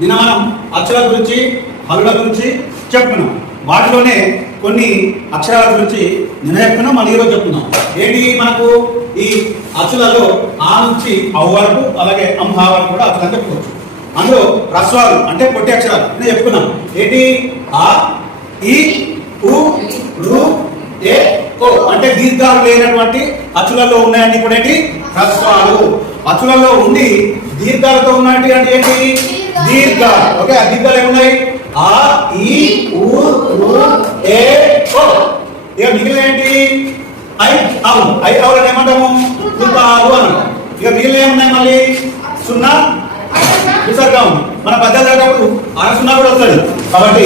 నిన్న మనం అక్షరాల గురించి హల్లుల గురించి చెప్పుకున్నాం. వాటిలోనే కొన్ని అక్షరాల గురించి నిన్న చెప్పుకున్నాం, మన ఈరోజు చెప్పుకున్నాం. ఏంటి మనకు ఈ అచ్చులలో ఆ నుంచి అవ్ వరకు అలాగే అంహా వరకు కూడా అక్షరాలు చెప్పుకోవచ్చు. అందులో రస్వాలు అంటే పొట్టి అక్షరాలు నిన్న చెప్పుకున్నాం. ఏంటి ఆ ఈ ఉ రు ఏ ఓ అంటే దీర్ఘాలు లేనటువంటి అచ్చులలో ఉన్నాయండి. ఇప్పుడు ఏంటి రస్వాలు. అచ్చులలో ఉండి దీర్ఘాలతో ఉన్నాయండి అంటే ఏంటి దీర్ఘాలు. ఓకే, ఆ దీర్ఘాలు ఏమున్నాయి ఆ ఈ ఉ రు ఏ ఓ. ఇక మిగిలిన ఏంటి ఐ అవును ఐ అవును ఏమంటాము దీర్ఘాలు అన్నాం. ఇక మిగిలిన ఏమున్నాయి మళ్ళీ సున్నా విసర్గం. మన పద్యాలు చదివేటప్పుడు అర సున్నా కూడా వస్తుంది కాబట్టి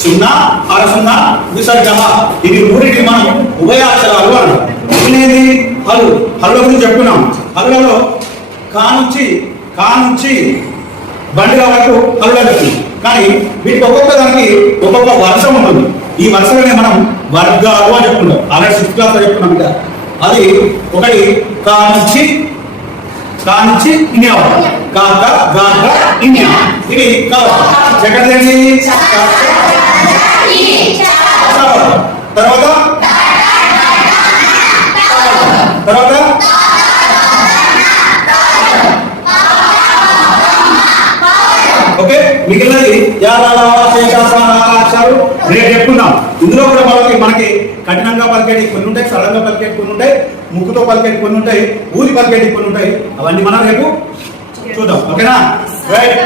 సున్నా అర సున్నా విసర్గమ. ఇది మూడింటి మనం ఉభయాక్షరాలు అన్నాం. మిగిలినది హల్లు. హల్లు గురించి చెప్పుకున్నాం. హల్లులలో కా నుంచి బండిల వరకు హల్లులో చెప్తున్నాం. కానీ వీటికి ఒక్కొక్క దానికి ఒక్కొక్క వర్షం ఉంటుంది. ఈ వర్షాలనే మనం వర్గాలు అని చెప్పుకుంటాం. అలాంటి 6th క్లాస్ లో చెప్పుకున్నాం. ఇంకా అది ఒకటి కా నుంచి ఇన్యా కాక గాక ఇన్యా. ఇది సెకండ్ ఏంటి తర్వాత ఓకే. మిగిలినది అక్షరాలు రేపు చెప్పుకుందాం. ఇందులో కూడా మనకి కఠినంగా పలికేటి కొన్ని ఉంటాయి, సరళంగా పలికేటి కొన్ని ఉంటాయి, ముక్కుతో పలికేటి కొన్ని ఉంటాయి, ఊరి పలికేటి కొన్ని ఉంటాయి. అవన్నీ మనం రేపు చూద్దాం. ఓకేనా రైట్.